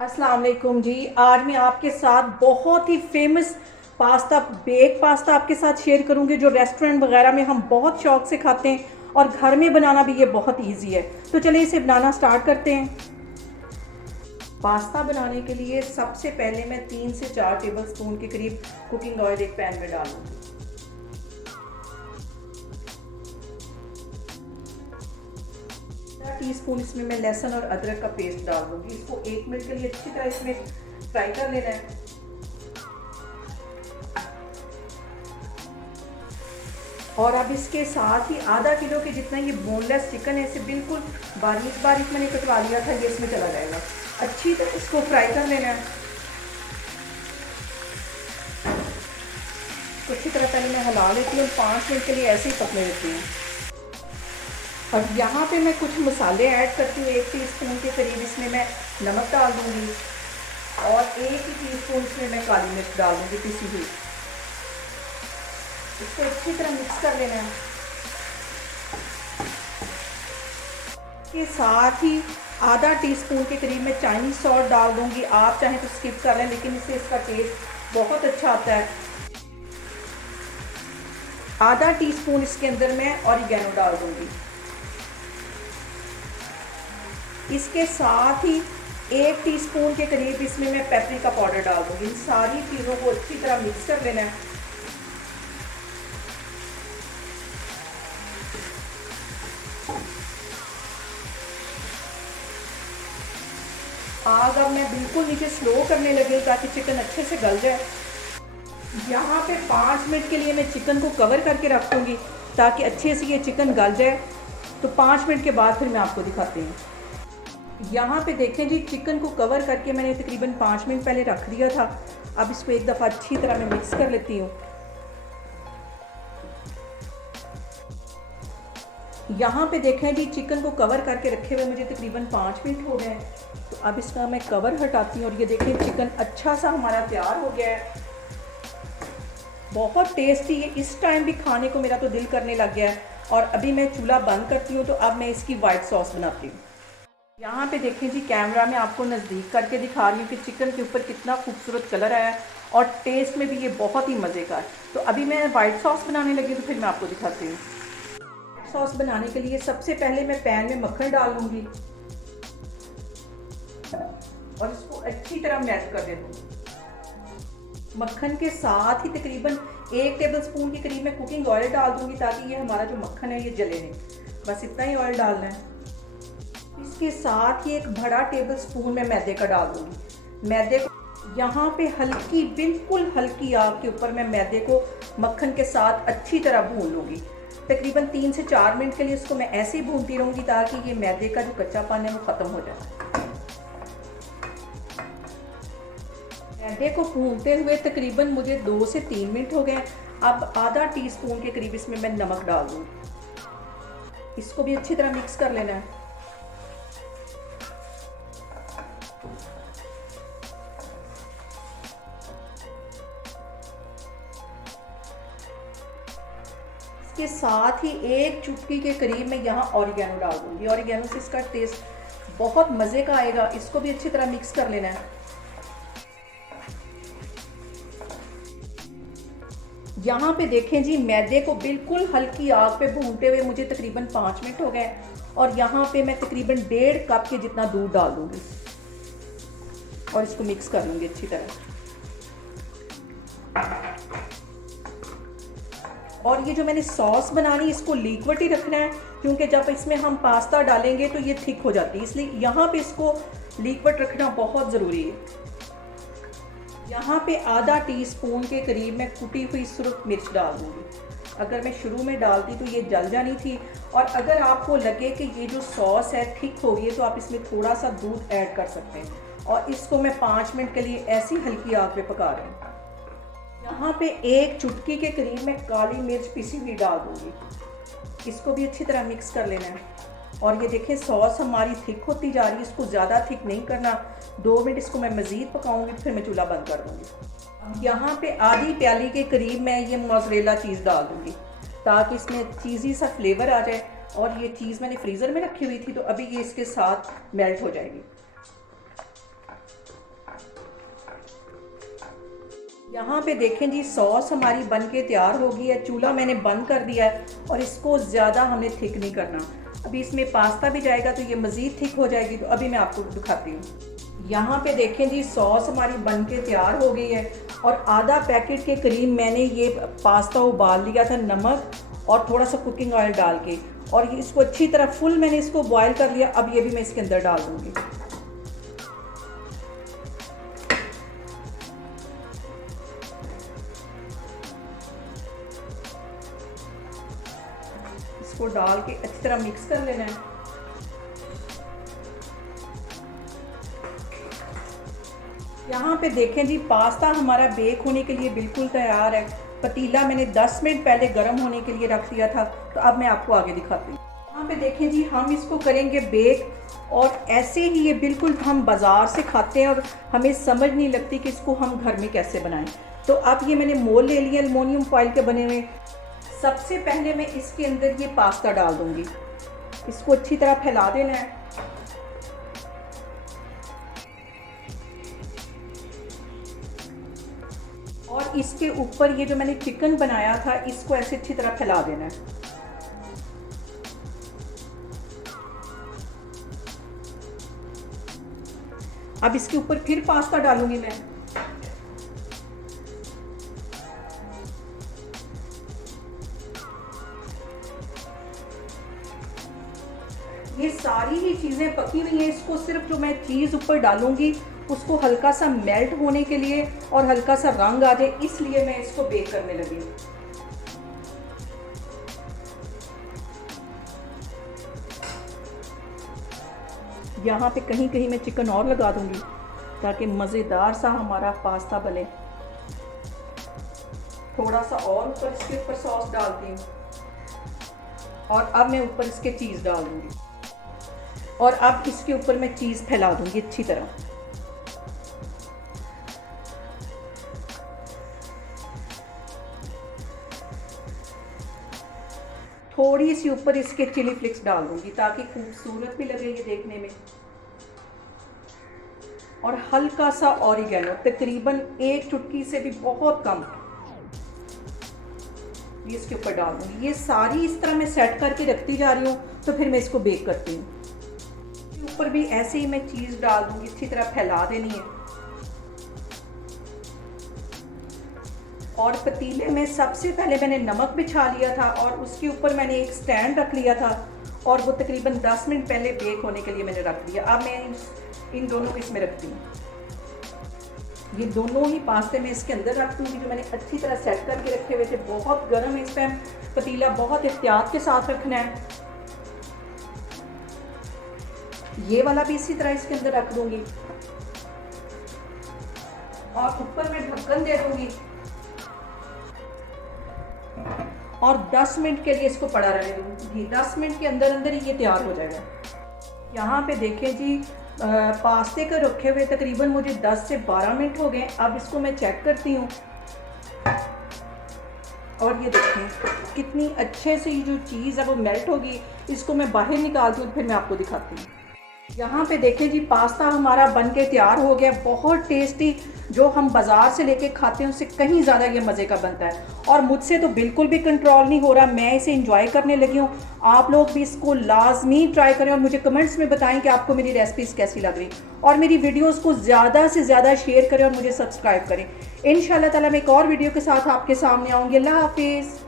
अस्सलाम वालेकुम जी। आज मैं आपके साथ बहुत ही फेमस पास्ता, बेक पास्ता आपके साथ शेयर करूंगी जो रेस्टोरेंट वगैरह में हम बहुत शौक से खाते हैं और घर में बनाना भी ये बहुत इजी है। तो चलिए इसे बनाना स्टार्ट करते हैं। पास्ता बनाने के लिए सबसे पहले मैं 3 से 4 टेबल स्पून के करीब कुकिंग ऑयल एक पैन में डालूंगी। टीस्पून इसमें मैं लहसुन और अदरक का पेस्ट डाल दूंगी। इसको 1 मिनट के लिए अच्छी तरह इसमें फ्राई कर लेना है। और अब इसके साथ ही आधा किलो के जितना ये बोनलेस चिकन है, इसे बिल्कुल बारीक बारीक मैंने कटवा लिया था, ये इसमें चला जाएगा। अच्छी तरह इसको फ्राई कर लेना है। तो अच्छी तरह पहले मैं हिला लेती हूँ, 5 मिनट के लिए ऐसे ही पकने देती हूँ। और यहाँ पे मैं कुछ मसाले ऐड करती हूँ। 1 टीस्पून के करीब इसमें मैं नमक डाल दूँगी और 1 ही टीस्पून इसमें मैं काली मिर्च डाल दूँगी पिसी हुई। इसको अच्छी तरह मिक्स कर लेना है। के साथ ही आधा टीस्पून के करीब मैं चाइनीज सॉल्ट डाल दूंगी। आप चाहें तो स्किप कर लें, लेकिन इससे इसका टेस्ट बहुत अच्छा आता है। आधा टीस्पून इसके अंदर मैं ऑरिगेनो डाल दूंगी। इसके साथ ही 1 टीस्पून के करीब इसमें मैं पेपरिका पाउडर डाल दूंगी। इन सारी चीज़ों को अच्छी तरह मिक्स कर लेना है। आग अब मैं बिल्कुल नीचे स्लो करने लगी ताकि चिकन अच्छे से गल जाए। यहाँ पे 5 मिनट के लिए मैं चिकन को कवर करके रख दूँगी ताकि अच्छे से ये चिकन गल जाए। तो 5 मिनट के बाद फिर मैं आपको दिखाती हूँ। यहाँ पे देखें जी, चिकन को कवर करके मैंने तकरीबन 5 मिनट पहले रख दिया था। अब इसको एक दफ़ा अच्छी तरह मैं मिक्स कर लेती हूँ। यहाँ पे देखें जी, चिकन को कवर करके रखे हुए मुझे तकरीबन 5 मिनट हो गए हैं। तो अब इसका मैं कवर हटाती हूँ और ये देखें चिकन अच्छा सा हमारा तैयार हो गया है। बहुत टेस्टी है, इस टाइम भी खाने को मेरा तो दिल करने लग गया है। और अभी मैं चूल्हा बंद करती हूँ। तो अब मैं इसकी वाइट सॉस बनाती हूँ। यहाँ पे देखें जी, कैमरा में आपको नज़दीक करके दिखा रही हूँ कि चिकन के ऊपर कितना खूबसूरत कलर आया है और टेस्ट में भी ये बहुत ही मज़े का है। तो अभी मैं वाइट सॉस बनाने लगी, तो फिर मैं आपको दिखाती हूँ। सॉस बनाने के लिए सबसे पहले मैं पैन में मक्खन डाल लूँगी और इसको अच्छी तरह मेल्ट कर दे दूँगी। मक्खन के साथ ही तकरीबन 1 टेबल स्पून के करीब मैं कुकिंग ऑयल डाल दूँगी ताकि ये हमारा जो मक्खन है ये जले नहीं। बस इतना ही ऑयल डालना है। इसके साथ ही 1 बड़ा टेबल स्पून मैं मैदे का डाल दूँगी। मैदे को यहाँ पे हल्की, बिल्कुल हल्की आग के ऊपर मैं मैदे को मक्खन के साथ अच्छी तरह भून लूँगी। तकरीबन 3 से 4 मिनट के लिए इसको मैं ऐसे ही भूनती रहूँगी ताकि ये मैदे का जो कच्चापन है वो ख़त्म हो जाए। मैदे को भूनते हुए तकरीबन मुझे 2 से 3 मिनट हो गए। अब आधा टीस्पून के करीब इसमें मैं नमक डाल दूँगी। इसको भी अच्छी तरह मिक्स कर लेना है। इसके साथ ही 1 चुटकी के करीब मैं यहाँ ऑरिगेनो डाल दूँगी। ऑरिगेनो से इसका टेस्ट बहुत मज़े का आएगा। इसको भी अच्छी तरह मिक्स कर लेना है। यहाँ पे देखें जी, मैदे को बिल्कुल हल्की आग पे भूनते हुए मुझे तकरीबन 5 मिनट हो गए और यहाँ पे मैं तकरीबन 1.5 कप के जितना दूध डाल दूँगी और इसको मिक्स कर लूँगी अच्छी तरह। और ये जो मैंने सॉस बनानी, इसको लिक्विड ही रखना है क्योंकि जब इसमें हम पास्ता डालेंगे तो ये थिक हो जाती है, इसलिए यहाँ पे इसको लिक्विड रखना बहुत ज़रूरी है। यहाँ पे आधा टीस्पून के करीब मैं कुटी हुई सुरख मिर्च डाल दूँगी। अगर मैं शुरू में डालती तो ये जल जानी थी। और अगर आपको लगे कि ये जो सॉस है थिक हो गई है तो आप इसमें थोड़ा सा दूध ऐड कर सकते हैं। और इसको मैं 5 मिनट के लिए ऐसी हल्की आग पे पका रही हूँ। यहाँ पे 1 चुटकी के करीब मैं काली मिर्च पिसी हुई डाल दूँगी। इसको भी अच्छी तरह मिक्स कर लेना है। और ये देखें सॉस हमारी थिक होती जा रही है, इसको ज़्यादा थिक नहीं करना। 2 मिनट इसको मैं मज़ीद पकाऊंगी, फिर मैं चूल्हा बंद कर दूँगी। यहाँ पे आधी प्याली के करीब मैं ये मोज़रेला चीज़ डाल दूँगी ताकि इसमें चीज़ी सा फ्लेवर आ जाए। और ये चीज़ मैंने फ्रीज़र में रखी हुई थी तो अभी ये इसके साथ मेल्ट हो जाएगी। यहाँ पे देखें जी, सॉस हमारी बन के तैयार हो गई है। चूल्हा मैंने बंद कर दिया है और इसको ज़्यादा हमने थिक नहीं करना। अभी इसमें पास्ता भी जाएगा तो ये मज़ीद थिक हो जाएगी, तो अभी मैं आपको दिखाती हूँ। यहाँ पे देखें जी, सॉस हमारी बन के तैयार हो गई है और आधा पैकेट के करीब मैंने ये पास्ता उबाल लिया था नमक और थोड़ा सा कुकिंग ऑयल डाल के, और इसको अच्छी तरह फुल मैंने इसको बॉयल कर लिया। अब ये भी मैं इसके अंदर डाल दूँगी। इसको डाल के अच्छी तरह मिक्स कर लेना है। यहाँ पे देखें जी, पास्ता हमारा बेक होने के लिए बिल्कुल तैयार है। पतीला मैंने 10 मिनट पहले गर्म होने के लिए रख दिया था, तो अब मैं आपको आगे दिखाती हूँ। यहाँ पे देखें जी, हम इसको करेंगे बेक, और ऐसे ही ये बिल्कुल हम बाज़ार से खाते हैं और हमें समझ नहीं लगती कि इसको हम घर में कैसे बनाएं। तो अब ये मैंने मोल ले लिए एल्युमिनियम फॉइल के बने हुए। सबसे पहले मैं इसके अंदर ये पास्ता डाल दूँगी। इसको अच्छी तरह फैला देना है। और इसके ऊपर ये जो मैंने चिकन बनाया था, इसको ऐसे अच्छी तरह फैला देना है। अब इसके ऊपर फिर पास्ता डालूंगी मैं। ये सारी ही चीज़ें पकी हुई हैं। इसको सिर्फ जो मैं चीज़ ऊपर डालूंगी उसको हल्का सा मेल्ट होने के लिए और हल्का सा रंग आ जाए, इसलिए मैं इसको बेक करने लगी। यहाँ पे कहीं कहीं मैं चिकन और लगा दूंगी ताकि मज़ेदार सा हमारा पास्ता बने। थोड़ा सा और ऊपर इसके ऊपर सॉस डालती हूँ, और अब मैं ऊपर इसके चीज़ डाल दूंगी, और अब इसके ऊपर मैं चीज़ फैला दूंगी अच्छी तरह। थोड़ी सी ऊपर इसके चिली फ्लेक्स डाल दूंगी ताकि खूबसूरत भी लगे ये देखने में, और हल्का सा ऑरिगेनो, तकरीबन 1 चुटकी से भी बहुत कम, ये इसके ऊपर डाल दूंगी। ये सारी इस तरह मैं सेट करके रखती जा रही हूँ, तो फिर मैं इसको बेक करती हूँ। ऊपर भी ऐसे ही मैं चीज़ डाल दूंगी, अच्छी तरह फैला देनी है। और पतीले में सबसे पहले मैंने नमक बिछा लिया था और उसके ऊपर मैंने एक स्टैंड रख लिया था, और वो तकरीबन 10 मिनट पहले बेक होने के लिए मैंने रख दिया। अब मैं इन दोनों को इसमें रखती हूँ। ये दोनों ही पास्ते में इसके अंदर रख दूँगी जो मैंने अच्छी तरह सेट करके रखे हुए थे। बहुत गर्म है इस टाइम पतीला, बहुत एहतियात के साथ रखना है। ये वाला भी इसी तरह इसके अंदर रख दूँगी, और ऊपर मैं ढक्कन दे दूँगी, और 10 मिनट के लिए इसको पड़ा रहने दूँगी। 10 मिनट के अंदर अंदर ही ये तैयार हो जाएगा। यहाँ पे देखें जी, पास्ते को रखे हुए तकरीबन मुझे 10 से 12 मिनट हो गए। अब इसको मैं चेक करती हूँ, और ये देखें कितनी अच्छे से ये जो चीज़ है वो मेल्ट होगी। इसको मैं बाहर निकालती हूँ, फिर मैं आपको दिखाती हूँ। यहाँ पे देखें जी, पास्ता हमारा बन के तैयार हो गया। बहुत टेस्टी, जो हम बाज़ार से लेके खाते हैं उससे कहीं ज़्यादा ये मज़े का बनता है, और मुझसे तो बिल्कुल भी कंट्रोल नहीं हो रहा। मैं इसे इंजॉय करने लगी हूँ। आप लोग भी इसको लाजमी ट्राई करें और मुझे कमेंट्स में बताएं कि आपको मेरी रेसिपीज़ कैसी लग रही, और मेरी वीडियोज़ को ज़्यादा से ज़्यादा शेयर करें और मुझे सब्सक्राइब करें। इंशाल्लाह ताला मैं एक और वीडियो के साथ आपके सामने आऊँगी। अल्लाह हाफिज़।